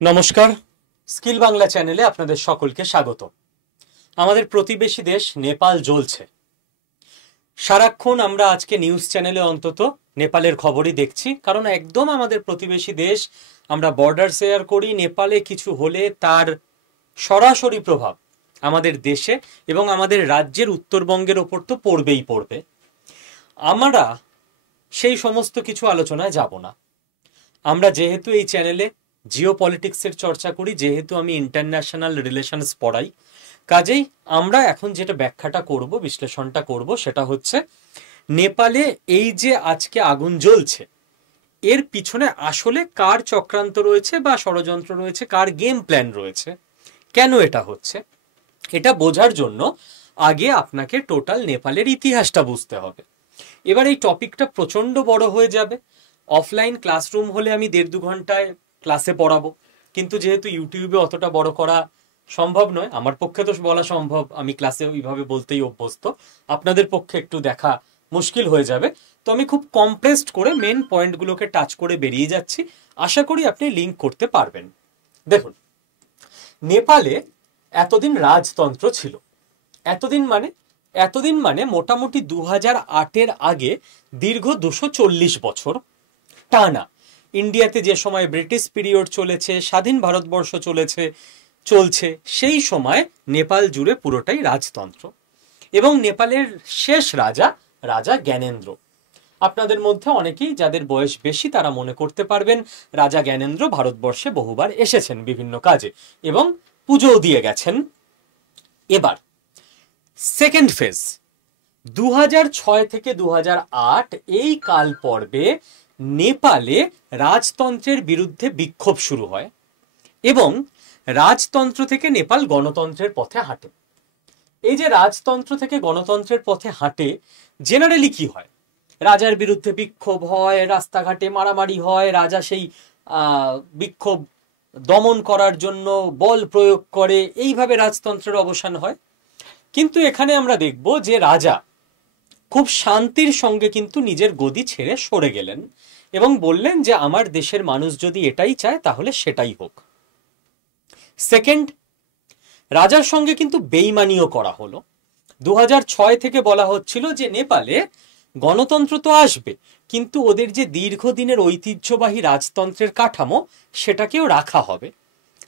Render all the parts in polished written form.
নমস্কার, স্কিল বাংলা চ্যানেলে আপনাদের সকলকে স্বাগত। আমাদের প্রতিবেশী দেশ নেপাল জ্বলছে। সারাক্ষণ আমরা আজকে নিউজ চ্যানেলে অন্তত নেপালের খবরই দেখছি, কারণ একদম আমাদের প্রতিবেশী দেশ। আমরা বর্ডার শেয়ার করি, নেপালে কিছু হলে তার সরাসরি প্রভাব আমাদের দেশে এবং আমাদের রাজ্যের উত্তরবঙ্গের ওপর তো পড়বেই পড়বে। আমরা সেই সমস্ত কিছু আলোচনায় যাব না। আমরা যেহেতু এই চ্যানেলে জিও পলিটিক্সের চর্চা করি, যেহেতু আমি ইন্টারন্যাশনাল রিলেশনস পড়াই, কাজেই আমরা এখন যেটা ব্যাখ্যাটা করব, বিশ্লেষণটা করব, সেটা হচ্ছে নেপালে এই যে আজকে আগুন জ্বলছে, এর পিছনে আসলে কার চক্রান্ত রয়েছে বা ষড়যন্ত্র রয়েছে, কার গেম প্ল্যান রয়েছে, কেন এটা হচ্ছে। এটা বোঝার জন্য আগে আপনাকে টোটাল নেপালের ইতিহাসটা বুঝতে হবে। এবার এই টপিকটা প্রচন্ড বড় হয়ে যাবে। অফলাইন ক্লাসরুম হলে আমি 1.5-2 ঘন্টায় ক্লাসে পড়াবো, কিন্তু যেহেতু ইউটিউবে অতটা বড় করা সম্ভব নয়, আমার পক্ষে তো বলা সম্ভব, আমি ক্লাসে ওইভাবে বলতেই অভ্যস্ত, আপনাদের পক্ষে একটু দেখা মুশকিল হয়ে যাবে। তো আমি খুব কমপ্রেসড করে মেন পয়েন্টগুলোকে টাচ করে বেরিয়ে যাচ্ছি, আশা করি আপনি লিঙ্ক করতে পারবেন। দেখুন, নেপালে এতদিন রাজতন্ত্র ছিল। এতদিন মানে মোটামুটি 2008-এর আগে দীর্ঘ 240 বছর টানা ইন্ডিয়াতে যে সময় ব্রিটিশ পিরিয়ড চলেছে, স্বাধীন ভারতবর্ষ চলছে, সেই সময় নেপাল জুড়ে পুরোটাই রাজতন্ত্র। এবং নেপালের শেষ রাজা জ্ঞানেন্দ্র। আপনাদের মধ্যে অনেকেই যাদের বয়স বেশি তারা মনে করতে পারবেন, রাজা জ্ঞানেন্দ্র ভারতবর্ষে বহুবার এসেছেন বিভিন্ন কাজে এবং পুজোও দিয়ে গেছেন। এবার সেকেন্ড ফেজ 2006 থেকে 2008 এই কাল পর্বে নেপালে রাজতন্ত্রের বিরুদ্ধে বিক্ষোভ শুরু হয় এবং রাজতন্ত্র থেকে নেপাল গণতন্ত্রের পথে হাঁটে। এই যে রাজতন্ত্র থেকে গণতন্ত্রের পথে হাঁটে, জেনারেলি কি হয়? রাজার বিরুদ্ধে বিক্ষোভ হয়, রাস্তাঘাটে মারামারি হয়, রাজা সেই বিক্ষোভ দমন করার জন্য বল প্রয়োগ করে, এইভাবে রাজতন্ত্রের অবসান হয়। কিন্তু এখানে আমরা দেখব যে রাজা খুব শান্তির সঙ্গে কিন্তু নিজের গদি ছেড়ে সরে গেলেন এবং বললেন যে আমার দেশের মানুষ যদি এটাই চায় তাহলে সেটাই হোক। সেকেন্ড, রাজার সঙ্গে কিন্তু বেইমানিও করা হলো। 2006 থেকে বলা হচ্ছিল যে নেপালে গণতন্ত্র তো আসবে, কিন্তু ওদের যে দীর্ঘদিনের ঐতিহ্যবাহী রাজতন্ত্রের কাঠামো সেটাকেও রাখা হবে।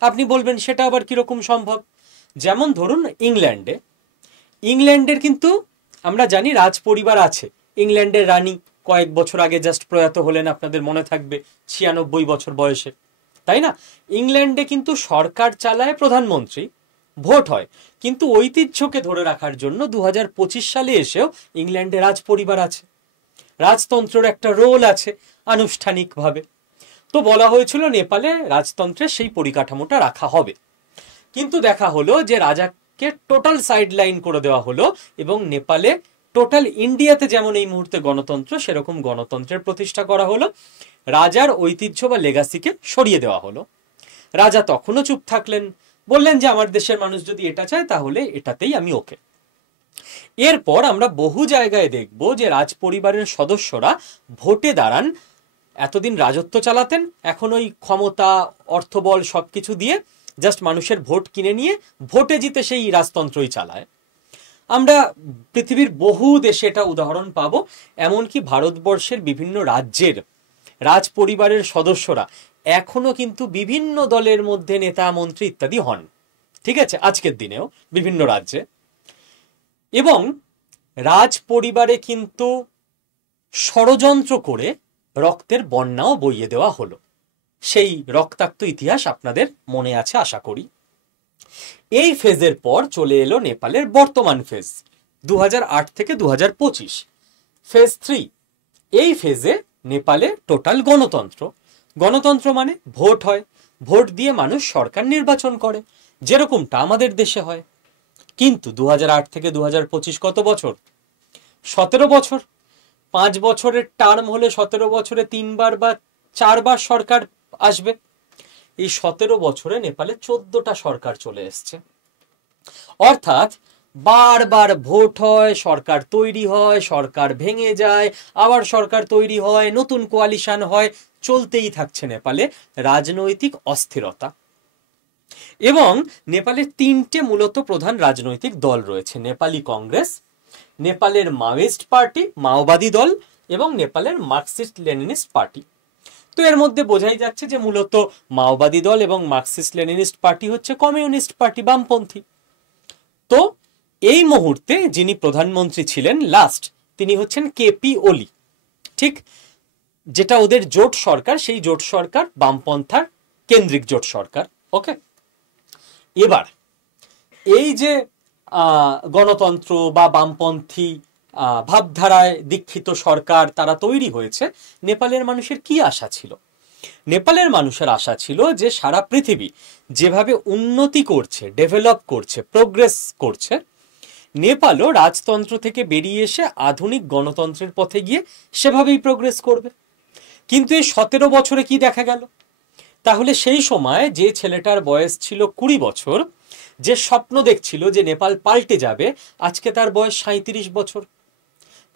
আপনি বলবেন সেটা আবার কিরকম সম্ভব? যেমন ধরুন ইংল্যান্ডের কিন্তু আমরা জানি রাজ পরিবার আছে। ইংল্যান্ডের রানী কয়েক বছর আগে জাস্ট প্রয়াত হলেন, আপনাদের মনে থাকবে, 96 বছর বয়সে, তাই না? ইংল্যান্ডে কিন্তু সরকার চালায় প্রধানমন্ত্রী, ভোট হয়, কিন্তু ঐতিহ্যকে ধরে রাখার জন্য 2025 সালে এসেও ইংল্যান্ডে রাজ পরিবার আছে, রাজতন্ত্রের একটা রোল আছে আনুষ্ঠানিকভাবে। তো বলা হয়েছিল নেপালে রাজতন্ত্রের সেই পরিকাঠামোটা রাখা হবে, কিন্তু দেখা হলো যে রাজাকে টোটাল সাইড লাইন করে দেওয়া হলো এবং নেপালে টোটাল ইন্ডিয়াতে যেমন এই মুহূর্তে গণতন্ত্র, সেরকম গণতন্ত্রের প্রতিষ্ঠা করা হলো, রাজার ঐতিহ্য বা লেগাসিকে সরিয়ে দেওয়া হলো। রাজা তখনও চুপ থাকলেন, বললেন যে আমার দেশের মানুষ যদি এটা চায় তাহলে এটাতেই আমি ওকে। এরপর আমরা বহু জায়গায় দেখব যে রাজ পরিবারের সদস্যরা ভোটে দাঁড়ান। এতদিন রাজত্ব চালাতেন, এখন ওই ক্ষমতা, অর্থবল সবকিছু দিয়ে জাস্ট মানুষের ভোট কিনে নিয়ে ভোটে জিতে সেই রাজতন্ত্রই চালায়। আমরা পৃথিবীর বহু দেশে এটা উদাহরণ পাবো। এমনকি ভারতবর্ষের বিভিন্ন রাজ্যের রাজ পরিবারের সদস্যরা এখনো কিন্তু বিভিন্ন দলের মধ্যে নেতা, মন্ত্রী ইত্যাদি হন, ঠিক আছে, আজকের দিনেও বিভিন্ন রাজ্যে। এবং রাজ পরিবারে কিন্তু ষড়যন্ত্র করে রক্তের বন্যাও বইয়ে দেওয়া হলো। সেই রক্তাক্ত ইতিহাস আপনাদের মনে আছে আশা করি। এই ফেজের পর চলে এলো নেপালের বর্তমান ফেজ, 2008 থেকে 2025, ফেজ 3। এই ফেজে নেপালে টোটাল গণতন্ত্র মানে ভোট হয়, ভোট দিয়ে মানুষ সরকার নির্বাচন করে, যেরকমটা আমাদের দেশে হয়। কিন্তু 2008 থেকে 2025 কত বছর? 17 বছর। 5 বছরের টার্ম হলে 17 বছরে 3বার বা 4বার সরকার আসবে। এই 17 বছরে নেপালে 14টা সরকার চলে এসছে। অর্থাৎ বারবার ভোট হয়, সরকার তৈরি হয়, সরকার ভেঙে যায়, আবার সরকার তৈরি হয়, নতুন কোয়ালিশন হয়, চলতেই থাকছে নেপালে রাজনৈতিক অস্থিরতা। এবং নেপালে তিনটে মূলত প্রধান রাজনৈতিক দল রয়েছে, নেপালি কংগ্রেস, নেপালের মাওয়িস্ট পার্টি মাওবাদী দল এবং নেপালের মার্কসিস্ট লেনিনিস্ট পার্টি। তো এর মধ্যে বোঝাই যাচ্ছে যে মূলত মাওবাদী দল এবং মার্কসিস্ট লেনিনিস্ট পার্টি হচ্ছে কমিউনিস্ট পার্টি, বামপন্থী। তো এই মুহূর্তে যিনি প্রধানমন্ত্রী ছিলেন লাস্ট, তিনি হচ্ছেন কেপি ওলি, ঠিক, যেটা ওদের জোট সরকার, সেই জোট সরকার বামপন্থার কেন্দ্রিক জোট সরকার। ওকে, এবার এই যে গণতন্ত্র বা বামপন্থী ভাবধারায় দীক্ষিত সরকার তারা তৈরি হয়েছে, নেপালের মানুষের কি আশা ছিল? নেপালের মানুষের আশা ছিল যে সারা পৃথিবী যেভাবে উন্নতি করছে, ডেভেলপ করছে, প্রোগ্রেস করছে, নেপালও রাজতন্ত্র থেকে বেরিয়ে এসে আধুনিক গণতন্ত্রের পথে গিয়ে সেভাবেই প্রোগ্রেস করবে। কিন্তু এই 17 বছরে কি দেখা গেল? তাহলে সেই সময় যে ছেলেটার বয়স ছিল 20 বছর, যে স্বপ্ন দেখছিল যে নেপাল পাল্টে যাবে, আজকে তার বয়স 37 বছর।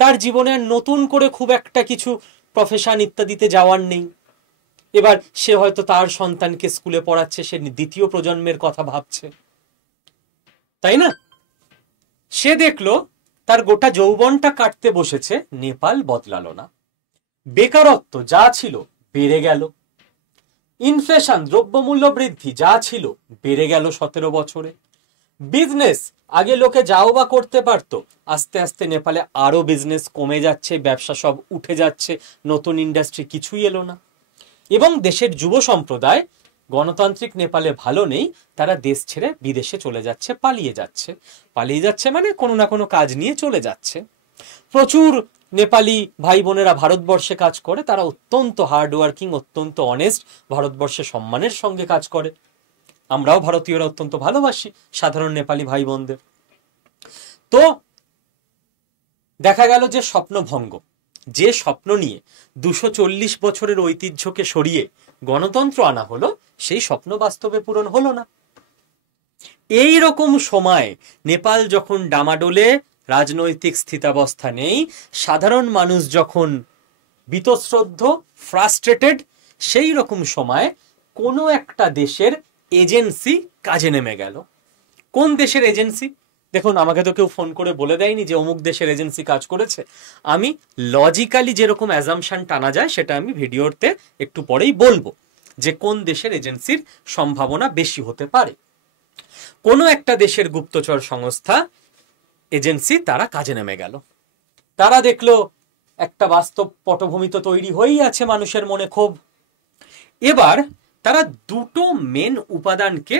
তার জীবনে আর নতুন করে খুব একটা কিছু প্রফেশন ইত্যাদিতে যাওয়ার নেই। এবার সে হয়তো তার সন্তানকে স্কুলে পড়াচ্ছে, সে দ্বিতীয় প্রজন্মের কথা ভাবছে, তাই না? সে দেখলো তার গোটা যৌবনটা কাটতে বসেছে, নেপাল বদলালো না। বেকারত্ব যা ছিল বেড়ে গেল, ইনফ্লেশন দ্রব্যমূল্য বৃদ্ধি যা ছিল বেড়ে গেল 17 বছরে। বিজনেস আগে লোকে যাও বা করতে পারতো, আস্তে আস্তে নেপালে আরো বিজনেস কমে যাচ্ছে, ব্যবসা সব উঠে যাচ্ছে, নতুন ইন্ডাস্ট্রি কিছুই এলো না। এবং দেশের যুব সম্প্রদায় গণতান্ত্রিক নেপালে ভালো নেই, তারা দেশ ছেড়ে বিদেশে চলে যাচ্ছে, পালিয়ে যাচ্ছে মানে কোনো না কোনো কাজ নিয়ে চলে যাচ্ছে। প্রচুর নেপালি ভাই বোনেরা ভারতবর্ষে কাজ করে, তারা অত্যন্ত হার্ডওয়ার্কিং, অত্যন্ত অনেস্ট, ভারতবর্ষে সম্মানের সঙ্গে কাজ করে। আমরাও ভারতীয়রা অত্যন্ত ভালোবাসি সাধারণ নেপালি ভাই বোনদের। তো দেখা গেল যে স্বপ্নভঙ্গ, যে স্বপ্ন নিয়ে 240 বছরের ঐতিহ্যকে সরিয়ে গণতন্ত্র আনা হলো, সেই স্বপ্ন বাস্তবে পূরণ হলো না। এই রকম সময় নেপাল যখন ডামাডোলে, রাজনৈতিক স্থিতাবস্থা নেই, সাধারণ মানুষ যখন বীতশ্রদ্ধ, ফ্রাস্ট্রেটেড, সেই রকম সময় কোনো একটা দেশের এজেন্সি কাজে নেমে গেল। কোন দেশের এজেন্সি? দেখুন, আমাকে তো কেউ ফোন করে বলে দেয়নি যে অমুক দেশের এজেন্সি কাজ করেছে। আমি লজিক্যালি যেরকম অ্যাজাম্পশন টানা যায় সেটা আমি ভিডিওতে একটু পরেই বলবো যে কোন দেশের এজেন্সির সম্ভাবনা বেশি হতে পারে। কোনো একটা দেশের গুপ্তচর সংস্থা এজেন্সি তারা কাজে নেমে গেল। তারা দেখলো একটা বাস্তব পটভূমি তো তৈরি হয়েই আছে, মানুষের মনে ক্ষোভ। এবার তারা দুটো মেন উপাদানকে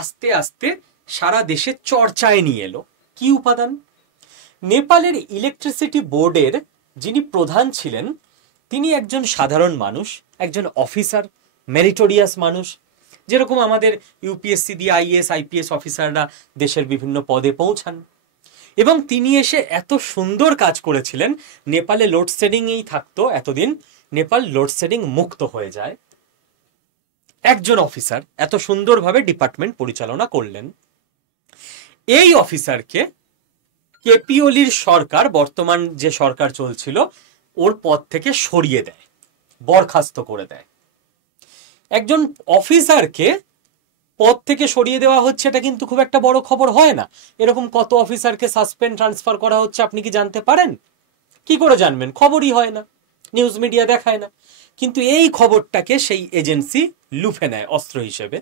আস্তে আস্তে সারা দেশে চর্চায় নিয়ে এলো। কি উপাদান? নেপালের ইলেকট্রিসিটি বোর্ডের যিনি প্রধান ছিলেন, তিনি একজন সাধারণ মানুষ, একজন অফিসার, মেরিটোরিয়াস মানুষ, যেরকম আমাদের ইউপিএসসি দিয়ে আইএএস আইপিএস অফিসাররা দেশের বিভিন্ন পদে পৌঁছান। এবং তিনি এসে এত সুন্দর কাজ করেছিলেন, নেপালে লোডশেডিংয়েই থাকতো এতদিন, নেপাল লোডশেডিং মুক্ত হয়ে যায়। একজন অফিসার এত সুন্দরভাবে ডিপার্টমেন্ট পরিচালনা করলেন। এই অফিসারকে কেপি ওলির সরকার, বর্তমান যে সরকার চলছিল, ওর পদ থেকে সরিয়ে দেয়, বরখাস্ত করে দেয়। একজন অফিসারকে পদ থেকে সরিয়ে দেওয়া হচ্ছে, এটা কিন্তু খুব একটা বড় খবর হয় না। এরকম কত অফিসারকে সাসপেন্ড, ট্রান্সফার করা হচ্ছে আপনি কি জানতে পারেন? কি করে জানবেন? খবরই হয় না, নিউজ মিডিয়া দেখায় না। কিন্তু এই খবরটাকে সেই এজেন্সি লুফে নেয় অস্ত্র হিসেবে,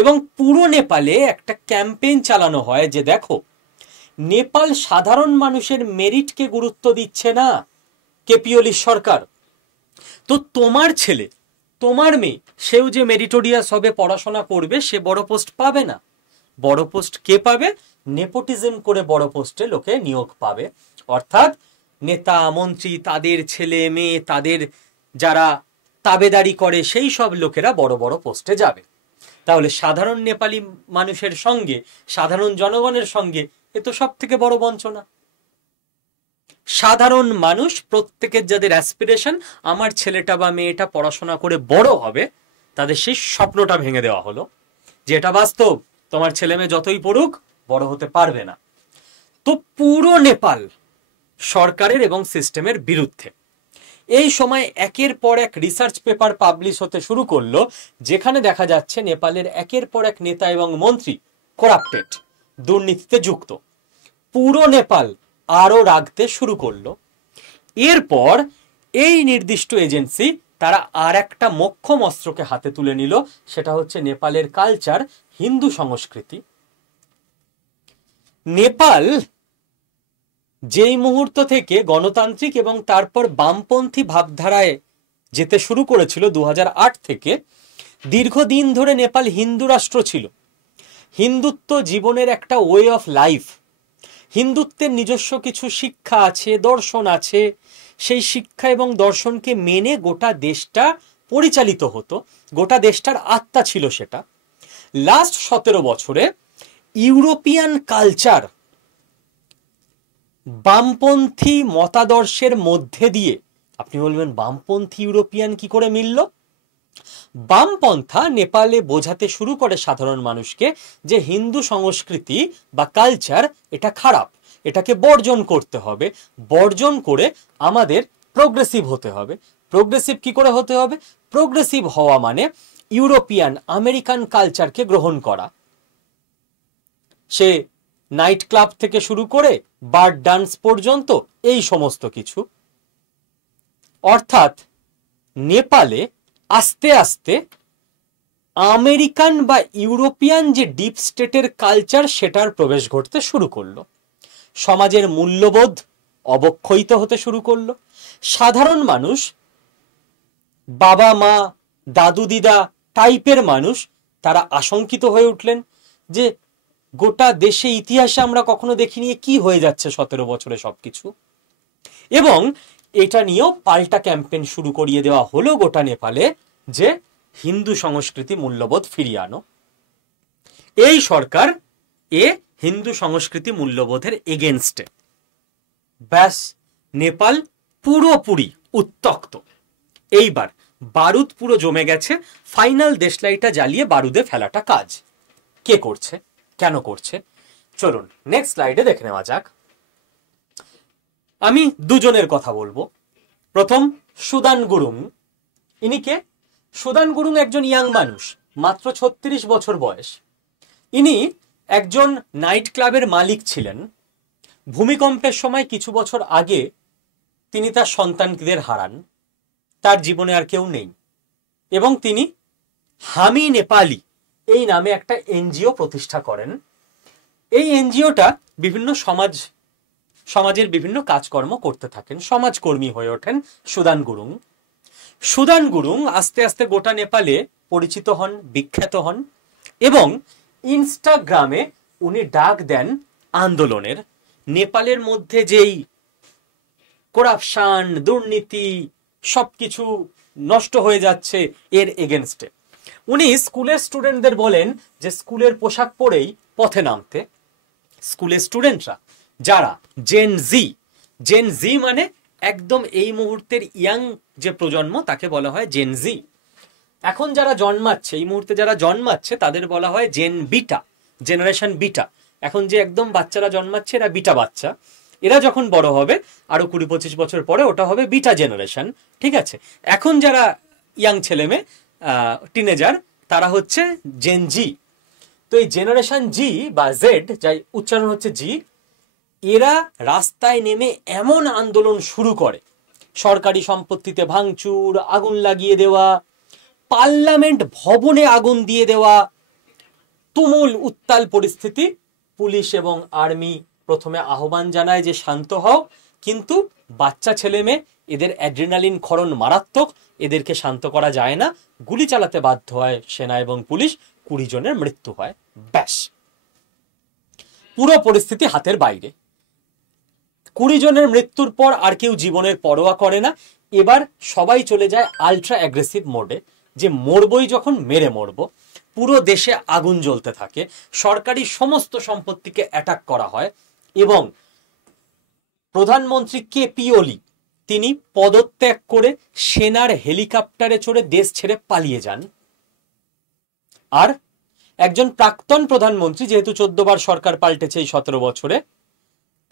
এবং পুরো নেপালে একটা ক্যাম্পেইন চালানো হয় যে দেখো, নেপাল সাধারণ মানুষের মেরিটকে গুরুত্ব দিচ্ছে না কেপি ওলির সরকার। তো তোমার ছেলে, তোমার মেয়ে, সেও যে মেরিটোরিয়াস হবে, পড়াশোনা করবে, সে বড় পোস্ট পাবে না। বড় পোস্ট কে পাবে? নেপোটিজম করে বড় পোস্টে লোকে নিয়োগ পাবে। অর্থাৎ নেতা মন্ত্রী, তাদের ছেলে মেয়ে, তাদের যারা তাবেদারি করে, সেই সব লোকেরা বড় বড় পোস্টে যাবে। তাহলে সাধারণ নেপালি মানুষের সঙ্গে, সাধারণ জনগণের সঙ্গে এ তো সব থেকে বড় বঞ্চনা। সাধারণ মানুষ প্রত্যেকের যাদের অ্যাসপিরেশন, আমার ছেলেটা বা মেয়েটা পড়াশোনা করে বড় হবে, তাদের সেই স্বপ্নটা ভেঙে দেওয়া হলো যে এটা বাস্তব, তোমার ছেলে মেয়ে যতই পড়ুক বড় হতে পারবে না। তো পুরো নেপাল সরকারের এবং সিস্টেমের বিরুদ্ধে। এই সময় একের পর এক রিসার্চ পেপার পাবলিশ হতে শুরু করলো, যেখানে দেখা যাচ্ছে নেপালের একের পর এক নেতা এবং মন্ত্রী করাপ্টেড, দুর্নীতিতে যুক্ত। পুরো নেপাল আরো রাখতে শুরু করলো। এরপর এই নির্দিষ্ট এজেন্সি তারা আর একটা মোক্ষম অস্ত্রকে হাতে তুলে নিল, সেটা হচ্ছে নেপালের কালচার, হিন্দু সংস্কৃতি। নেপাল যেই মুহূর্ত থেকে গণতান্ত্রিক এবং তারপর বামপন্থী ভাবধারায় যেতে শুরু করেছিল 2008 থেকে, দীর্ঘদিন ধরে নেপাল হিন্দু রাষ্ট্র ছিল। হিন্দুত্ব জীবনের একটা ওয়ে অফ লাইফ। হিন্দুত্বের নিজস্ব কিছু শিক্ষা আছে, দর্শন আছে। সেই শিক্ষা এবং দর্শনকে মেনে গোটা দেশটা পরিচালিত হতো, গোটা দেশটার আত্মা ছিল সেটা। লাস্ট 17 বছরে ইউরোপিয়ান কালচার বামপন্থী মতাদর্শের মধ্যে দিয়ে, আপনি বলবেন বামপন্থী ইউরোপিয়ান কি করে মিলল? বামপন্থা নেপালে বোঝাতে শুরু করে সাধারণ মানুষকে যে হিন্দু সংস্কৃতি বা কালচার এটা খারাপ, এটাকে বর্জন করতে হবে, বর্জন করে আমাদের প্রোগ্রেসিভ হতে হবে। প্রোগ্রেসিভ কি করে হতে হবে? প্রোগ্রেসিভ হওয়া মানে ইউরোপিয়ান আমেরিকান কালচারকে গ্রহণ করা। সে নাইট ক্লাব থেকে শুরু করে বার ডান্স পর্যন্ত এই সমস্ত কিছু। অর্থাৎ নেপালে আস্তে আস্তে আমেরিকান বা ইউরোপিয়ান যে ডিপ স্টেটের কালচার সেটার প্রবেশ ঘটতে শুরু করলো। সমাজের মূল্যবোধ অবক্ষয়িত হতে শুরু করলো। সাধারণ মানুষ, বাবা মা দাদু দিদা টাইপের মানুষ, তারা আশঙ্কিত হয়ে উঠলেন যে গোটা দেশে ইতিহাসে আমরা কখনো দেখিনি কি হয়ে যাচ্ছে 17 বছরে সবকিছু। এবং এটা নিয়েও পাল্টা ক্যাম্পেইন শুরু করিয়ে দেওয়া হলো গোটা নেপালে যে হিন্দু সংস্কৃতি মূল্যবোধ ফিরিয়ে আনো। এই সরকার হিন্দু সংস্কৃতি মূল্যবোধের এগেনস্টে। ব্যাস, নেপাল পুরোপুরি উত্তক্ত। এইবার বারুদ পুরো জমে গেছে। ফাইনাল দেশলাইটা জ্বালিয়ে বারুদে ফেলাটা কাজ কে করছে, কেন করছে? চলুন নেক্সট স্লাইডে দেখে নেওয়া যাক। আমি দুজনের কথা বলবো। প্রথম সুদান গুরুং। ইনি কে? সুদান গুরুং একজন ইয়াং মানুষ, মাত্র 36 বছর বয়স। ইনি একজন নাইট ক্লাবের মালিক ছিলেন। ভূমিকম্পের সময় কিছু বছর আগে তিনি তার সন্তানদের হারান। তার জীবনে আর কেউ নেই এবং তিনি হামি নেপালি এই নামে একটা এনজিও প্রতিষ্ঠা করেন। এই এনজিওটা বিভিন্ন সমাজের বিভিন্ন কাজকর্ম করতে থাকেন, সমাজকর্মী হয়ে ওঠেন সুদান গুরুং। সুদান গুরুং আস্তে আস্তে গোটা নেপালে পরিচিত হন, বিখ্যাত হন এবং ইনস্টাগ্রামে উনি ডাক দেন আন্দোলনের। নেপালের মধ্যে যেই করাপশন, দুর্নীতি, সবকিছু নষ্ট হয়ে যাচ্ছে এর এগেনস্টে উনি স্কুলের স্টুডেন্টদের বলেন যে স্কুলের পোশাক পরেই পথে নামতে। স্কুলের স্টুডেন্টরা যারা জেন জি মানে একদম এই মুহূর্তের ইয়াং যে প্রজন্ম তাকে বলা হয় জেন জি। এখন যারা জন্মাচ্ছে, এই মুহূর্তে যারা জন্মাচ্ছে তাদের বলা হয় জেন বিটা, জেনারেশন বিটা। এখন যে একদম বাচ্চারা জন্মাচ্ছে এরা বিটা বাচ্চা। এরা যখন বড় হবে আরো 20-25 বছর পরে ওটা হবে বিটা জেনারেশন। ঠিক আছে, এখন যারা ইয়াং ছেলে মেয়ে টিনেজার তারা হচ্ছে জেন জি। তো এই জেনারেশন জি বা জেড, যাই উচ্চারণ হচ্ছে জি, এরা রাস্তায় নেমে এমন আন্দোলন শুরু করে, সরকারি সম্পত্তিতে ভাঙচুর, আগুন লাগিয়ে দেওয়া, পার্লামেন্ট ভবনে আগুন দিয়ে দেওয়া, তুমুল উত্তাল পরিস্থিতি। পুলিশ এবং আর্মি প্রথমে আহ্বান জানায় যে শান্ত হও, কিন্তু বাচ্চা ছেলে মেয়ে, এদের অ্যাড্রিনালিন ক্ষরণ মারাত্মক, এদেরকে শান্ত করা যায় না, গুলি চালাতে বাধ্য হয় সেনা এবং পুলিশ, 20 জনের মৃত্যু হয়। ব্যাস, পুরো পরিস্থিতি হাতের বাইরে। 20 জনের মৃত্যুর পর আর কেউ জীবনের পরোয়া করে না। এবার সবাই চলে যায় আলট্রা অ্যাগ্রেসিভ মোডে, যে মরবই যখন মেরে মরবো। পুরো দেশে আগুন জ্বলতে থাকে, সরকারি সমস্ত সম্পত্তিকে অ্যাটাক করা হয় এবং প্রধানমন্ত্রী কেপি ওলি তিনি পদত্যাগ করে সেনার হেলিকপ্টারে চড়ে দেশ ছেড়ে পালিয়ে যান। আর একজন প্রাক্তন প্রধানমন্ত্রী, যেহেতু 14 বার সরকার পাল্টেছে এই 17 বছরে,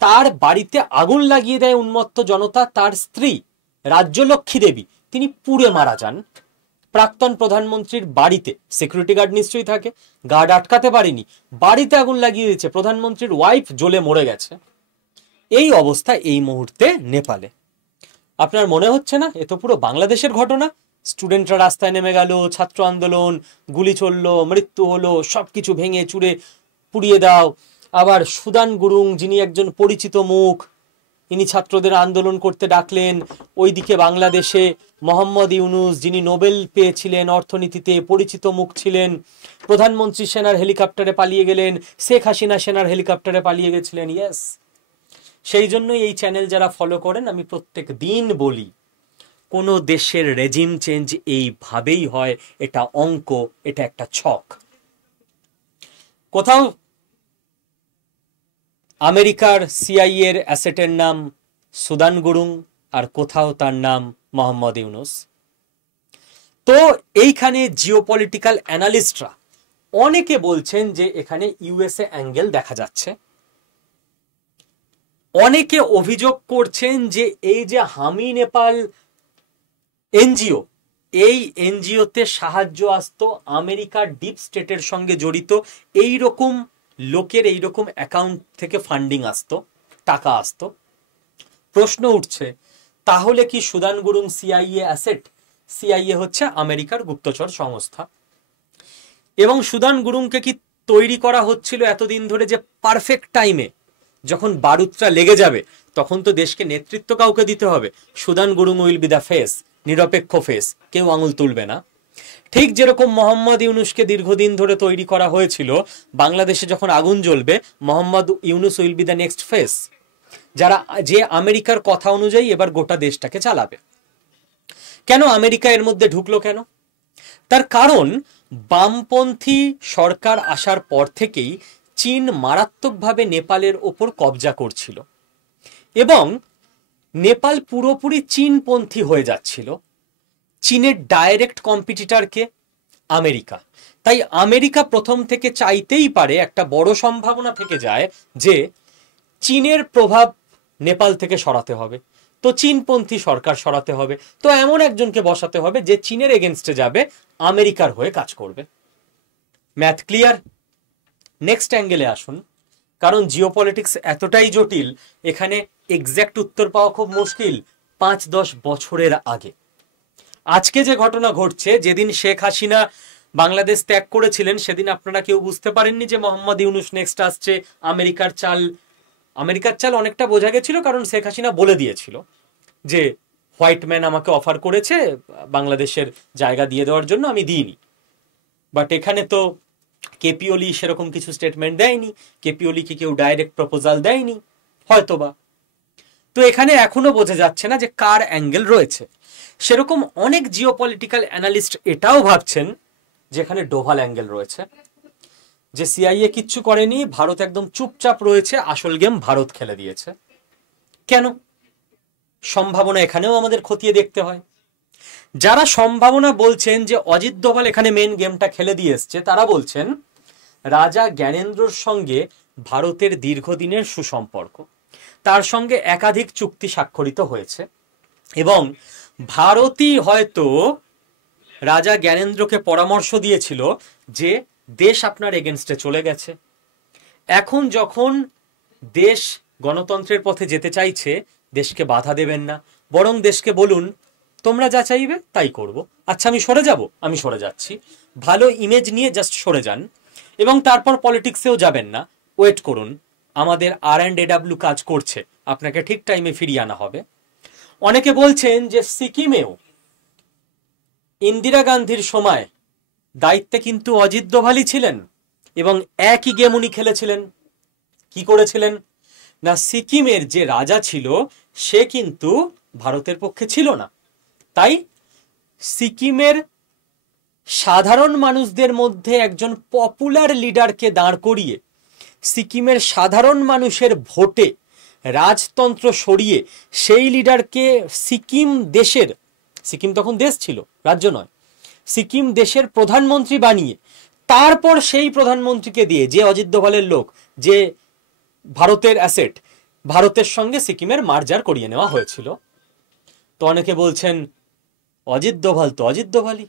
তার বাড়িতে আগুন লাগিয়ে দেয় উন্মত্ত জনতা, তার স্ত্রী রাজ্যলক্ষ্মী দেবী তিনি পুড়ে মারা যান। প্রাক্তন প্রধানমন্ত্রীর বাড়িতে সিকিউরিটি গার্ড নিশ্চয়ই থাকে, গার্ড আটকাতে পারেনি, বাড়িতে আগুন লাগিয়ে দিয়েছে, প্রধানমন্ত্রীর ওয়াইফ জ্বলে মরে গেছে। এই অবস্থা এই মুহূর্তে নেপালে। আপনার মনে হচ্ছে না এ তো পুরো বাংলাদেশের ঘটনা? স্টুডেন্টরা রাস্তায় নেমে গেল, ছাত্র আন্দোলন, গুলি চললো, মৃত্যু হলো, সবকিছু ভেঙে চুরে পুড়িয়ে দাও। আবার সুদান গুরুং যিনি একজন পরিচিত মুখ, ইনি ছাত্রদের আন্দোলন করতে ডাকলেন। ওইদিকে বাংলাদেশে মোহাম্মদ ইউনুস যিনি নোবেল পেয়েছিলেন অর্থনীতিতে, পরিচিত মুখ ছিলেন, প্রধানমন্ত্রী সেনার হেলিকপ্টারে পালিয়ে গেলেন, শেখ হাসিনা সেনার হেলিকপ্টারে পালিয়ে গেছিলেন। ইয়েস, সেই জন্যই এই চ্যানেল যারা ফলো করেন আমি প্রত্যেক দিন বলি কোনো দেশের রেজিম চেঞ্জ এইভাবেই হয়, এটা অঙ্ক, এটা একটা ছক। কোথাও আমেরিকার সিআইএ এর অ্যাসেটের নাম সুদান গুরুং, আর কোথাও তার নাম মোহাম্মদ ইউনুস। তো এইখানে জিওপলিটিক্যাল অ্যানালিস্টরা অনেকে বলছেন যে এখানে ইউএসএ অ্যাঙ্গেল দেখা যাচ্ছে। অনেকে অভিযোগ করছেন যে এই যে হামি নেপাল এনজিও, এই এনজিওতে সাহায্য আসতো আমেরিকার ডিপ স্টেটের সঙ্গে জড়িত এই রকম লোকের এই রকম অ্যাকাউন্ট থেকে ফান্ডিং আসতো, টাকা আসতো। প্রশ্ন উঠছে তাহলে কি Sudan Gurung CIA asset? CIA হচ্ছে আমেরিকার গুপ্তচর সংস্থা, এবং সুদান গুরুংকে কি তৈরি করা হচ্ছিল এতদিন ধরে যে পারফেক্ট টাইমে যখন বারুদটা লেগে যাবে তখন তো দেশকে নেতৃত্ব কাউকে দিতে হবে, Sudan Gurung will be the face, নিরপেক্ষ ফেস, কেউ আঙুল তুলবে না। ঠিক যেরকম মোহাম্মদ ইউনুসকে দীর্ঘদিন ধরে তৈরি করা হয়েছিল, বাংলাদেশে যখন আগুন জ্বলবে Mohammad Yunus will be the next face, যারা যে আমেরিকার কথা অনুযায়ী এবার গোটা দেশটাকে চালাবে। কেন আমেরিকা এর মধ্যে ঢুকলো কেন? তার কারণ বামপন্থী সরকার আসার পর থেকেই চীন মারাত্মকভাবে নেপালের ওপর কবজা করছিল এবং নেপাল পুরোপুরি চীনপন্থী হয়ে যাচ্ছিল। চীনের ডাইরেক্ট কম্পিটিটরকে আমেরিকা, তাই আমেরিকা প্রথম থেকে চাইতেই পারে, একটা বড় সম্ভাবনা থেকে যায় যে চীনের প্রভাব নেপাল থেকে সরাতে হবে, তো চীনপন্থী সরকার সরাতে হবে, তো এমন একজনকে বসাতে হবে যে চীনের এগেনস্টে যাবে, আমেরিকার হয়ে কাজ করবে। Math clear? নেক্সট অ্যাঙ্গেলে আসুন, কারণ জিওপলিটিক্স এতটাই জটিল, এখানে এক্স্যাক্ট উত্তর পাওয়া খুব মুশকিল। 5-10 বছরের আগে আজকে যে ঘটনা ঘটছে, যেদিন শেখ হাসিনা বাংলাদেশ ত্যাগ করেছিলেন সেদিন আপনারা কেউ বুঝতে পারেননি যে মোহাম্মদ ইউনুস নেক্সট আসছে। আমেরিকার চাল অনেকটা বোঝা গেছিল, কারণ শেখ হাসিনা বলে দিয়েছিল যে হোয়াইট ম্যান আমাকে অফার করেছে বাংলাদেশের জায়গা দিয়ে দেওয়ার জন্য, আমি দিইনি। বাট এখানে তো কেপি ওলি সেরকম কিছু স্টেটমেন্ট দেয়নি, কেপি ওলিকে কেউ ডাইরেক্ট প্রপোজাল দেয়নি হয়তোবা। তো এখানে এখনো বোঝা যাচ্ছে না যে কার অ্যাঙ্গেল রয়েছে। সেরকম অনেক জিওপলিটিক্যাল অ্যানালিস্ট এটাও ভাবছেন যেখানে ডোভাল অ্যাঙ্গেল রয়েছে, যে সিআইএ কিচ্ছু করেনি, ভারত একদম চুপচাপ রয়েছে, আসল গেম ভারত খেলে দিয়েছে। কেন? সম্ভাবনা এখানেও আমাদের খতিয়ে দেখতে হয়। যারা সম্ভাবনা বলছেন যে অজিত ডোভাল এখানে মেন গেমটা খেলে দিয়ে এসছে, তারা বলছেন রাজা জ্ঞানেন্দ্রর সঙ্গে ভারতের দীর্ঘদিনের সুসম্পর্ক, তার সঙ্গে একাধিক চুক্তি স্বাক্ষরিত হয়েছে এবং ভারতই হয়তো রাজা জ্ঞানেন্দ্রকে পরামর্শ দিয়েছিল যে দেশ আপনার এগেনস্টে চলে গেছে, এখন যখন দেশ গণতন্ত্রের পথে যেতে চাইছে দেশকে বাধা দেবেন না, বরং দেশকে বলুন তোমরা যা চাইবে তাই করব। আচ্ছা আমি সরে যাব, আমি সরে যাচ্ছি, ভালো ইমেজ নিয়ে জাস্ট সরে যান এবং তারপর পলিটিক্সেও যাবেন না, ওয়েট করুন, আমাদের R&AW কাজ করছে, আপনাকে ঠিক টাইমে ফিরিয়ে আনা হবে। অনেকে বলছেন যে সিকিমেও ইন্দিরা গান্ধীর সময় দায়িত্বে কিন্তু অজিত ডোভালই ছিলেন এবং একই গেম উনি খেলেছিলেন। কি করেছিলেন না, সিকিমের যে রাজা ছিল সে কিন্তু ভারতের পক্ষে ছিল না, তাই সিকিমের সাধারণ মানুষদের মধ্যে একজন পপুলার লিডারকে দাঁড় করিয়ে সিকিমের সাধারণ মানুষের ভোটে রাজতন্ত্র সরিয়ে সেই লিডারকে সিকিম তখন দেশ ছিল, রাজ্য নয়, সিকিম দেশের প্রধানমন্ত্রী বানিয়ে তারপর সেই প্রধানমন্ত্রীকে দিয়ে, যে অজিত ডোভালের লোক, যে ভারতের অ্যাসেট, ভারতের সঙ্গে সিকিমের মার্জার করিয়ে নেওয়া হয়েছিল। তো অনেকে বলছেন অজিত দোভাল তো অজিত দোভালই,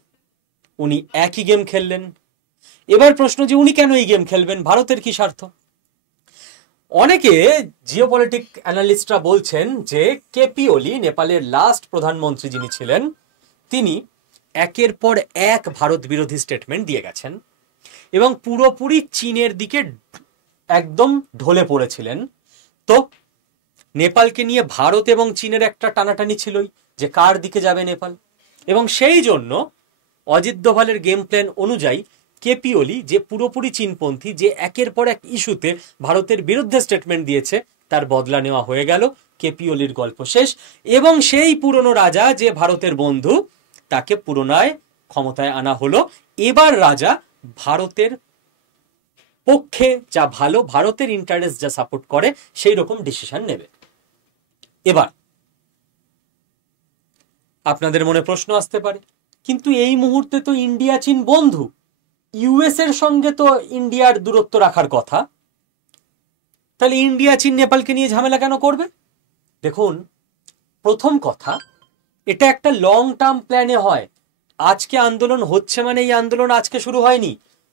উনি একই গেম খেললেন। এবার প্রশ্ন যে উনি কেন এই গেম খেলবেন, ভারতের কি স্বার্থ? অনেকে জিওপলিটিক অ্যানালিস্টরা বলছেন যে কেপি ওলি, নেপালের লাস্ট প্রধানমন্ত্রী যিনি ছিলেন, তিনি একের পর এক ভারত বিরোধী স্টেটমেন্ট দিয়ে গেছেন এবং পুরোপুরি চীনের দিকে একদম ঢলে পড়েছিলেন। তো নেপালকে নিয়ে ভারত এবং চীনের একটা টানাটানি ছিলই যে কার দিকে যাবে নেপাল, এবং সেই জন্য অজিত দোভালের গেম প্ল্যান অনুযায়ী কেপি ওলি, যে পুরোপুরি চীনপন্থী, যে একের পর এক ইস্যুতে ভারতের বিরুদ্ধে স্টেটমেন্ট দিয়েছে, তার বদলা নেওয়া হয়ে গেল। কেপি ওলির গল্প শেষ, এবং সেই পুরনো রাজা যে ভারতের বন্ধু, তাকে পুনরায় ক্ষমতায় আনা হলো। এবার রাজা ভারতের পক্ষে যা ভালো, ভারতের ইন্টারেস্ট যা সাপোর্ট করে, সেই রকম ডিসিশন নেবে। এবার আপনাদের মনে প্রশ্ন আসতে পারে, কিন্তু এই মুহূর্তে তো ইন্ডিয়া চীন বন্ধু, ইউএস এর সঙ্গে তো ইন্ডিয়ার দূরত্ব রাখার কথা, তাহলে ইন্ডিয়া চীন নেপালকে নিয়ে ঝামেলা কেন করবে? দেখুন, প্রথম কথা, এটা একটা লং টার্ম প্ল্যানে হয়। আজকে আন্দোলন হচ্ছে মানে এই আন্দোলন আজকে শুরু হয়নি,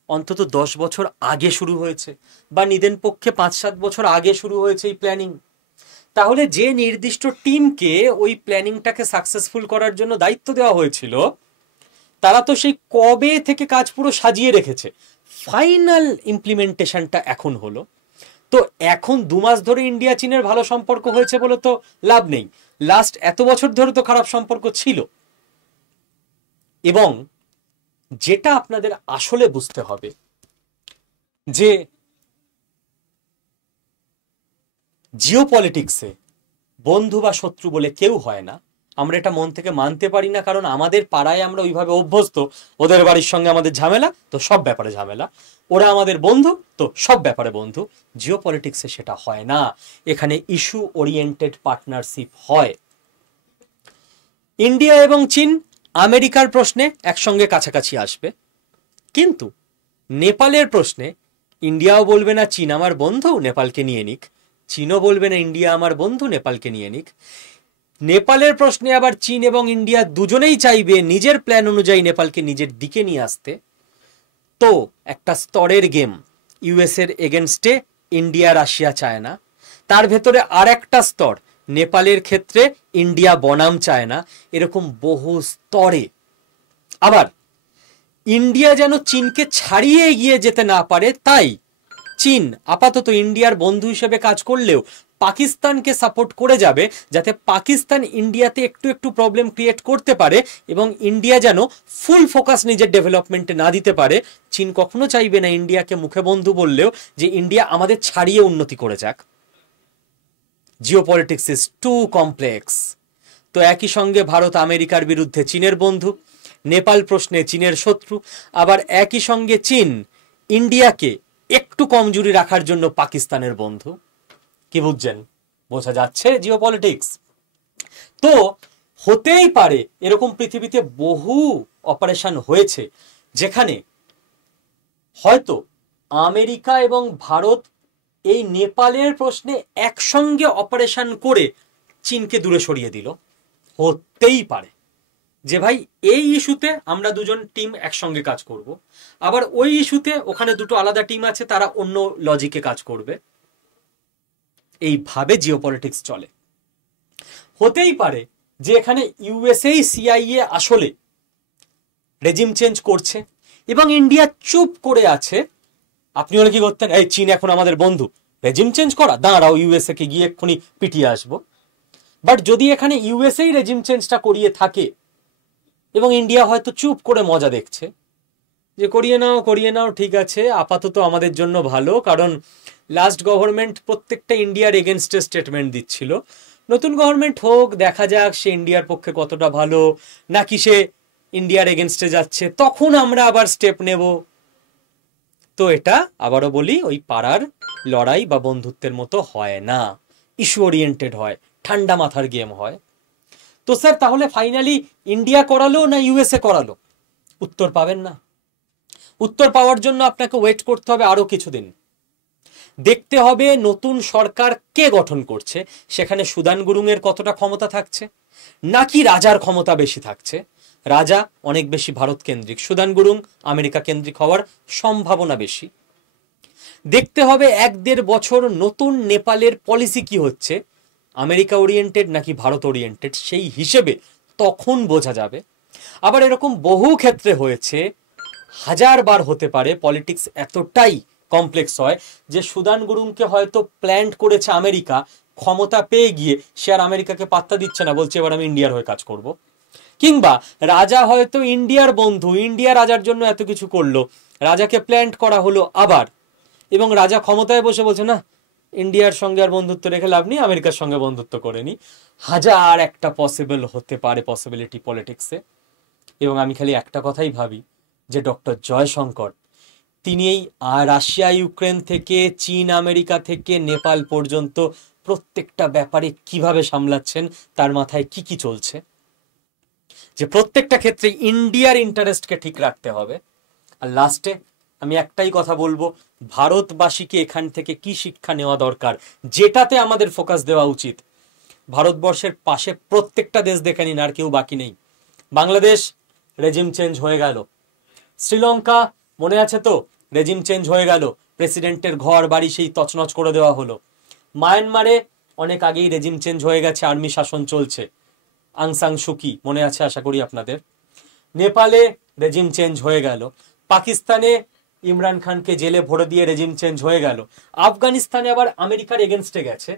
অন্তত 10 বছর আগে শুরু হয়েছে, বা নিদেন পক্ষে 5-7 বছর আগে শুরু হয়েছে এই প্ল্যানিং। তাহলে যে নির্দিষ্ট টিমকে ওই প্ল্যানিংটাকে সাকসেসফুল করার জন্য দায়িত্ব দেওয়া হয়েছিল, তারা তো সেই কবে থেকে কাজ পুরো সাজিয়ে রেখেছে, ফাইনাল ইমপ্লিমেন্টেশনটা এখন হলো। তো এখন 2 মাস ধরে ইন্ডিয়া চীনের ভালো সম্পর্ক হয়েছে বলে তো লাভ নেই, লাস্ট এত বছর ধরে তো খারাপ সম্পর্ক ছিল। এবং যেটা আপনাদের আসলে বুঝতে হবে যে জিওপলিটিক্সে বন্ধু বা শত্রু বলে কেউ হয় না। আমরা এটা মন থেকে মানতে পারি না, কারণ আমাদের পাড়ায় আমরা ওইভাবে অভ্যস্ত, ওদের বাড়ির সঙ্গে আমাদের ঝামেলা তো সব ব্যাপারে ঝামেলা, ওরা আমাদের বন্ধু তো সব ব্যাপারে বন্ধু। জিওপলিটিক্সে সেটা হয় না, এখানে ইস্যু ওরিয়েন্টেড পার্টনারশিপ হয়। ইন্ডিয়া এবং চীন আমেরিকার প্রশ্নে একসঙ্গে কাছাকাছি আসবে, কিন্তু নেপালের প্রশ্নে ইন্ডিয়াও বলবে না চীন আমার বন্ধু, নেপালকে নিয়ে নিক, চীনও বলবে না ইন্ডিয়া আমার বন্ধু, নেপালকে নিয়ে নিক। নেপালের প্রশ্নে আবার চীন এবং ইন্ডিয়া দুজনেই চাইবে নিজের প্ল্যান অনুযায়ী নেপালকে নিজের দিকে নিয়ে আসতে। তো একটা স্তরের গেম, ইউএস এর এগেনস্টে ইন্ডিয়া রাশিয়া চায় না, তার ভেতরে আর একটা স্তর, নেপালের ক্ষেত্রে ইন্ডিয়া বনাম চায় না, এরকম বহু স্তরে। আবার ইন্ডিয়া যেন চীনকে ছাড়িয়ে এগিয়ে যেতে না পারে, তাই চীন আপাতত ইন্ডিয়ার বন্ধু হিসেবে কাজ করলেও পাকিস্তানকে সাপোর্ট করে যাবে, যাতে পাকিস্তান ইন্ডিয়াতে একটু একটু প্রবলেম ক্রিয়েট করতে পারে এবং ইন্ডিয়া যেন ফুল ফোকাস নিজের ডেভেলপমেন্টে না দিতে পারে। চীন কখনো চাইবে না ইন্ডিয়াকে মুখে বন্ধু বললেও যে ইন্ডিয়া আমাদের ছাড়িয়ে উন্নতি করে যাক। Geopolitics is too complex. তো একই সঙ্গে ভারত আমেরিকার বিরুদ্ধে চীনের বন্ধু, নেপাল প্রশ্নে চীনের শত্রু, আবার একই সঙ্গে চীন ইন্ডিয়াকে একটু কমজোরি রাখার জন্য পাকিস্তানের বন্ধু। কি বুঝছেন? বোঝা যাচ্ছে জিওপলিটিক্স। তো হতেই পারে এরকম পৃথিবীতে বহু অপারেশন হয়েছে যেখানে হয়তো আমেরিকা এবং ভারত এই নেপালের প্রশ্নে একসঙ্গে অপারেশন করে চীনকে দূরে সরিয়ে দিল। হতেই পারে যে ভাই এই ইস্যুতে আমরা দুজন টিম একসঙ্গে কাজ করব, আবার ওই ইস্যুতে ওখানে দুটো আলাদা টিম আছে, তারা অন্য লজিকে কাজ করবে। এইভাবে জিওপলিটিক্স চলে। হতেই পারে যে এখানে ইউএসএ সিআইএ আসলে রেজিম চেঞ্জ করছে এবং ইন্ডিয়া চুপ করে আছে। আপনি হলে কি করতেন? এই চীন এখন আমাদের বন্ধু, রেজিম চেঞ্জ করা, দাঁড়াও ইউএসএ কে গিয়ে এক্ষুনি পিটিয়ে আসবো। বাট যদি এখানে ইউএসএ রেজিম চেঞ্জটা করিয়ে থাকে এবং ইন্ডিয়া হয়তো চুপ করে মজা দেখছে যে করিয়ে নাও ঠিক আছে, আপাতত আমাদের জন্য ভালো, কারণ লাস্ট গভর্নমেন্ট প্রত্যেকটা ইন্ডিয়ার এগেনস্টে স্টেটমেন্ট দিচ্ছিল, নতুন গভর্নমেন্ট হোক, দেখা যাক সে ইন্ডিয়ার পক্ষে কতটা ভালো, নাকি সে ইন্ডিয়ার এগেনস্টে যাচ্ছে, তখন আমরা আবার স্টেপ নেব। তো এটা আবারও বলি, ওই পাড়ার লড়াই বা বন্ধুত্বের মতো হয় না, ইস্যু ওরিয়েন্টেড হয়, ঠান্ডা মাথার গেম হয়। তো স্যার তাহলে ফাইনালি ইন্ডিয়া করালো না ইউএসএ করালো? উত্তর পাবেন না। উত্তর পাওয়ার জন্য আপনাকে ওয়েট করতে হবে আরো কিছুদিন। দেখতে হবে নতুন সরকার কে গঠন করছে, সেখানে সুদান গুরুং এর কতটা ক্ষমতা থাকছে, নাকি রাজার ক্ষমতা বেশি থাকছে? রাজা অনেক বেশি ভারত কেন্দ্রিক, সুদান গুরুং আমেরিকা কেন্দ্রিক হওয়ার সম্ভাবনা বেশি। দেখতে হবে 1-1.5 বছর নতুন নেপালের পলিসি কি হচ্ছে, আমেরিকা ওরিয়েন্টেড নাকি ভারত ওরিয়েন্টেড, সেই হিসেবে তখন বোঝা যাবে। আবার এরকম বহু ক্ষেত্রে হয়েছে, 1000 বার হতে পারে, পলিটিক্স এতটাই কমপ্লেক্স হয় যে সুদান গুরুংকে হয়তো প্ল্যান্ট করেছে আমেরিকা, ক্ষমতা পেয়ে গিয়ে সে আর আমেরিকাকে পাত্তা দিচ্ছে না, বলছে এবার আমি ইন্ডিয়ার হয়ে কাজ করব। কিংবা রাজা হয়তো ইন্ডিয়ার বন্ধু, ইন্ডিয়া রাজার জন্য এত কিছু করলো, রাজাকে প্ল্যান্ট করা হলো আবার, এবং রাজা ক্ষমতায় বসে বলছে না, ইন্ডিয়ার সঙ্গে আর বন্ধুত্ব রেখে লাভ নেই, আমেরিকার সঙ্গে বন্ধুত্ব করে নি। 1000 একটা পসিবল হতে পারে পসিবিলিটি পলিটিক্সে। এবং আমি খালি একটা কথাই ভাবি যে ডক্টর জয়শঙ্কর তিনি এই রাশিয়া ইউক্রেন থেকে চীন আমেরিকা থেকে নেপাল পর্যন্ত প্রত্যেকটা ব্যাপারে কিভাবে সামলাচ্ছেন, তার মাথায় কি কি চলছে, যে প্রত্যেকটা ক্ষেত্রে ইন্ডিয়ার ইন্টারেস্টকে ঠিক রাখতে হবে। আর লাস্টে আমি একটাই কথা বলবো, ভারতবাসীকে এখান থেকে কি শিক্ষা নেওয়া দরকার, যেটাতে আমাদের ফোকাস দেওয়া উচিত। ভারতবর্ষের পাশে প্রত্যেকটা দেশ দেখে নিন, আর কেউ বাকি নেই। বাংলাদেশ রেজিম চেঞ্জ হয়ে গেল, শ্রীলঙ্কা মনে আছে তো, রেজিম চেঞ্জ হয়ে গেল, প্রেসিডেন্টের ঘর বাড়ি সেই তছনছ করে দেওয়া হলো। মায়ানমারে অনেক আগেই রেজিম চেঞ্জ হয়ে গেছে, আর্মি শাসন চলছে, আং সাং সুকি মনে আছে আশা করি আপনাদের। নেপালে রেজিম চেঞ্জ হয়ে গেল, পাকিস্তানে ইমরান খানকে জেলে ভরে দিয়ে রেজিম চেঞ্জ হয়ে গেল, আফগানিস্তানে আবার আমেরিকার এগেনস্টে গেছে,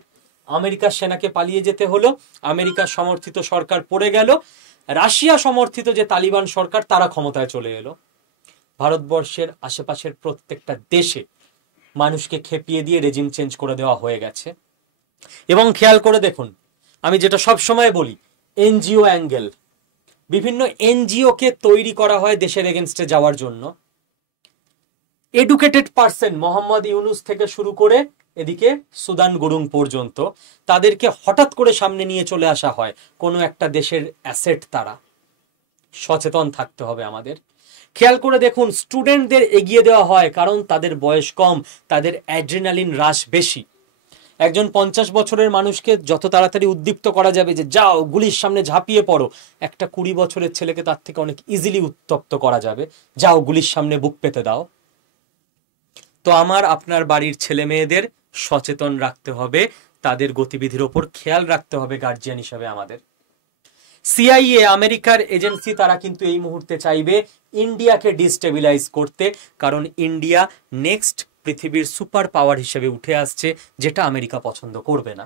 আমেরিকার সেনাকে পালিয়ে যেতে হলো, আমেরিকার সমর্থিত সরকার পড়ে গেল, রাশিয়া সমর্থিত যে তালিবান সরকার তারা ক্ষমতায় চলে এলো। ভারতবর্ষের আশেপাশের প্রত্যেকটা দেশে মানুষকে খেপিয়ে দিয়ে রেজিম চেঞ্জ করে দেওয়া হয়ে গেছে। এবং খেয়াল করে দেখুন, আমি যেটা সব সময় বলি, এনজিও অ্যাঙ্গেল, বিভিন্ন এনজিও কে তৈরি করা হয় দেশের এগেনস্টে যাওয়ার জন্য। এডুকেটেড পার্সন মোহাম্মদ ইউনুস থেকে শুরু করে এদিকে সুদান গুরুং পর্যন্ত, তাদেরকে হঠাৎ করে সামনে নিয়ে চলে আসা হয়, কোনো একটা দেশের অ্যাসেট তারা। সচেতন থাকতে হবে আমাদের। খেয়াল করে দেখুন, স্টুডেন্টদের এগিয়ে দেওয়া হয় কারণ তাদের বয়স কম, তাদের অ্যাড্রিনালিন রাশ বেশি। একজন 50 বছরের মানুষকে যত তাড়াতাড়ি উদ্দীপ্ত করা যাবে যে যাও গুলির সামনে ঝাঁপিয়ে পড়ো, একটা 20 বছরের ছেলেকে তার থেকে অনেক ইজিলি উত্তপ্ত করা যাবে, যাও গুলির সামনে বুক পেতে দাও। তো আমার আপনার বাড়ির ছেলে মেয়েদের সচেতন রাখতে হবে, তাদের গতিবিধির ওপর খেয়াল রাখতে হবে গার্জিয়ান হিসাবে আমাদের। সিআইএ আমেরিকার এজেন্সি, তারা কিন্তু এই মুহূর্তে চাইবে ইন্ডিয়াকে ডিস্টেবিলাইজ করতে, কারণ ইন্ডিয়া নেক্সট পৃথিবীর সুপার পাওয়ার হিসেবে উঠে আসছে, যেটা আমেরিকা পছন্দ করবে না।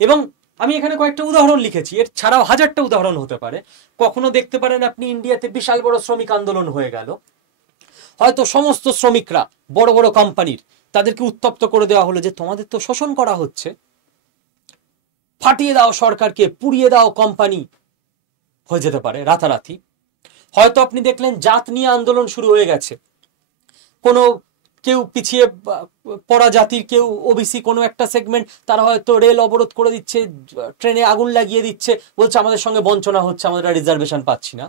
এবং আমি এখানে কয়েকটা উদাহরণ লিখেছি, এর ছাড়াও 1000টা উদাহরণ হতে পারে। কখনো দেখতে পারেন আপনি ইন্ডিয়াতে বিশাল বড় শ্রমিক আন্দোলন হয়ে গেল, হয়তো সমস্ত শ্রমিকরা বড় বড় কোম্পানির, তাদেরকে উত্তপ্ত করে দেওয়া হলো যে তোমাদের তো শোষণ করা হচ্ছে, ফাটিয়ে দাও সরকারকে, পুড়িয়ে দাও কোম্পানি, হয়ে যেতে পারে রাতারাতি। হয়তো আপনি দেখলেন জাত নিয়ে আন্দোলন শুরু হয়ে গেছে, কোনো কেউ পিছিয়ে পড়া জাতির, কেউ ওবিসি কোনো একটা সেগমেন্ট, তারা হয়তো রেল অবরোধ করে দিচ্ছে, ট্রেনে আগুন লাগিয়ে দিচ্ছে, বলছে আমাদের সঙ্গে বঞ্চনা হচ্ছে, আমাদের রিজার্ভেশন পাচ্ছি না।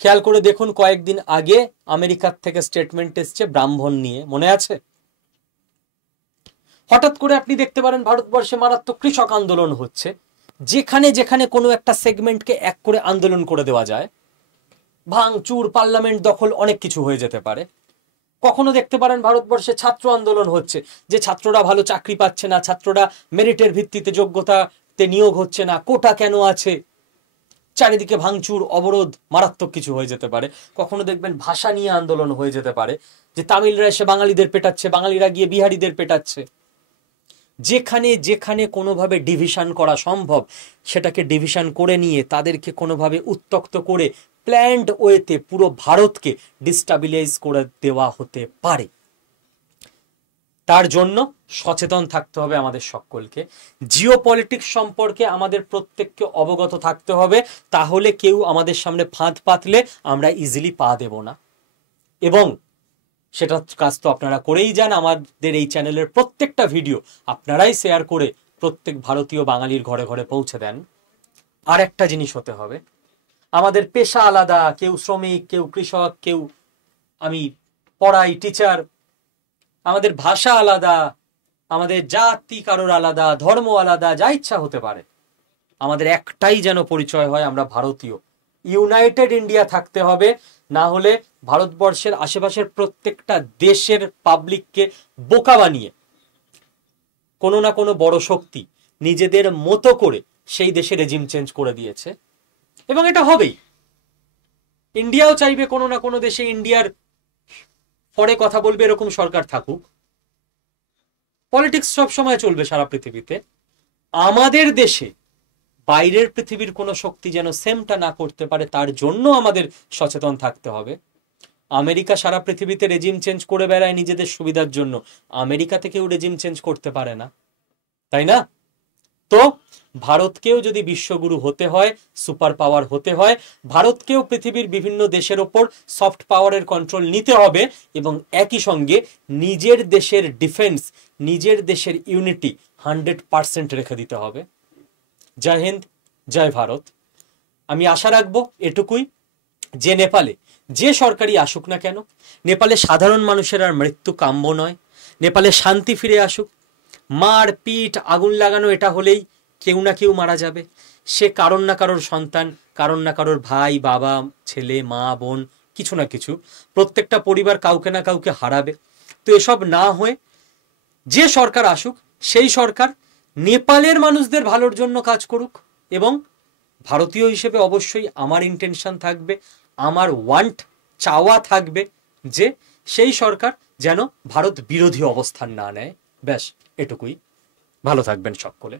খেয়াল করে দেখুন, কয়েকদিন আগে আমেরিকার থেকে স্টেটমেন্ট এসছে ব্রাহ্মণ নিয়ে, মনে আছে? হঠাৎ করে আপনি দেখতে পারেন ভারতবর্ষে মারাত্মক কৃষক আন্দোলন হচ্ছে, যেখানে যেখানে কোনো একটা সেগমেন্টকে এক করে আন্দোলন করে দেওয়া যায়, ভাঙচুর, পার্লামেন্ট দখল, অনেক কিছু হয়ে যেতে পারে। কখনো দেখতে পারেন ভারতবর্ষে ছাত্র আন্দোলন হচ্ছে, যে ছাত্ররা ভালো চাকরি পাচ্ছে না, ছাত্ররা মেরিটের ভিত্তিতে যোগ্যতাতে নিয়োগ হচ্ছে না, কোটা কেন আছে, চারিদিকে ভাঙচুর, অবরোধ, মারাত্মক কিছু হয়ে যেতে পারে। কখনো দেখবেন ভাষা নিয়ে আন্দোলন হয়ে যেতে পারে, যে তামিলরা এসে বাঙালিদের পেটাচ্ছে, বাঙালিরা গিয়ে বিহারিদের পেটাচ্ছে। যেখানে যেখানে কোনোভাবে ডিভিশন করা সম্ভব, সেটাকে ডিভিশন করে নিয়ে তাদেরকে কোনোভাবে উত্তক্ত করে প্ল্যান্ড ওয়েতে পুরো ভারতকে ডিস্টাবিলাইজ করে দেওয়া হতে পারে। তার জন্য সচেতন থাকতে হবে আমাদের সকলকে। জিও পলিটিক্স সম্পর্কে আমাদের প্রত্যেককে অবগত থাকতে হবে, তাহলে কেউ আমাদের সামনে ফাঁদ পাতলে আমরা ইজিলি পা দেব না। এবং সেটা কাজ তো আপনারা করেই যান, আমাদের এই চ্যানেলের প্রত্যেকটা ভিডিও আপনারাই শেয়ার করে প্রত্যেক ভারতীয় বাঙালির ঘরে ঘরে পৌঁছে দেন। আর একটা জিনিস হতে হবে, আমাদের পেশা আলাদা, কেউ শ্রমিক, কেউ কৃষক, কেউ আমি পড়াই টিচার, আমাদের ভাষা আলাদা, আমাদের জাতি কারোর আলাদা, ধর্ম আলাদা, যা ইচ্ছা হতে পারে, আমাদের একটাই যেন পরিচয় হয়, আমরা ভারতীয়। ইউনাইটেড ইন্ডিয়া থাকতে হবে, না হলে ভারতবর্ষের আশেপাশের প্রত্যেকটা দেশের পাবলিককে বোকা বানিয়ে কোনো না কোনো বড় শক্তি নিজেদের মতো করে সেই দেশে রেজিম চেঞ্জ করে দিয়েছে, এবং এটা হবেই। ইন্ডিয়াও চাইবে কোনো না কোনো দেশে ইন্ডিয়ার পরে কথা বলবে এরকম সরকার থাকুক। পলিটিক্স সব সময় চলবে সারা পৃথিবীতে। আমাদের দেশে বাইরের পৃথিবীর কোনো শক্তি যেন সেমটা না করতে পারে, তার জন্য আমাদের সচেতন থাকতে হবে। আমেরিকা সারা পৃথিবীতে রেজিম চেঞ্জ করে বেড়ায় নিজেদের সুবিধার জন্য, আমেরিকাতে কেউ রেজিম চেঞ্জ করতে পারে না, তাই না? তো ভারতকেও যদি বিশ্বগুরু হতে হয়, সুপার পাওয়ার হতে হয়, ভারতকেও পৃথিবীর বিভিন্ন দেশের ওপর সফট পাওয়ারের কন্ট্রোল নিতে হবে, এবং একই সঙ্গে নিজের দেশের ডিফেন্স, নিজের দেশের ইউনিটি 100% রেখে দিতে হবে। জয় হিন্দ, জয় ভারত। আমি আশা রাখবো এটুকুই, যে নেপালে যে সরকারই আসুক না কেন, নেপালে সাধারণ মানুষের আর মৃত্যু কাম্য নয়। নেপালে শান্তি ফিরে আসুক। মার পিট আগুন লাগানো এটা হলেই কেউ না কেউ মারা যাবে, সে কারোর না কারোর সন্তান, কারোর না কারোর ভাই, বাবা, ছেলে, মা, বোন, কিছু না কিছু, প্রত্যেকটা পরিবার কাউকে না কাউকে হারাবে। তো এসব না হয়ে যে সরকার আসুক, সেই সরকার নেপালের মানুষদের ভালোর জন্য কাজ করুক। এবং ভারতীয় হিসেবে অবশ্যই আমার ইন্টেনশন থাকবে, আমার ওয়ান্ট, চাওয়া থাকবে যে সেই সরকার যেন ভারত বিরোধী অবস্থান না নেয়। ব্যাস এটুকুই। ভালো থাকবেন সকলে।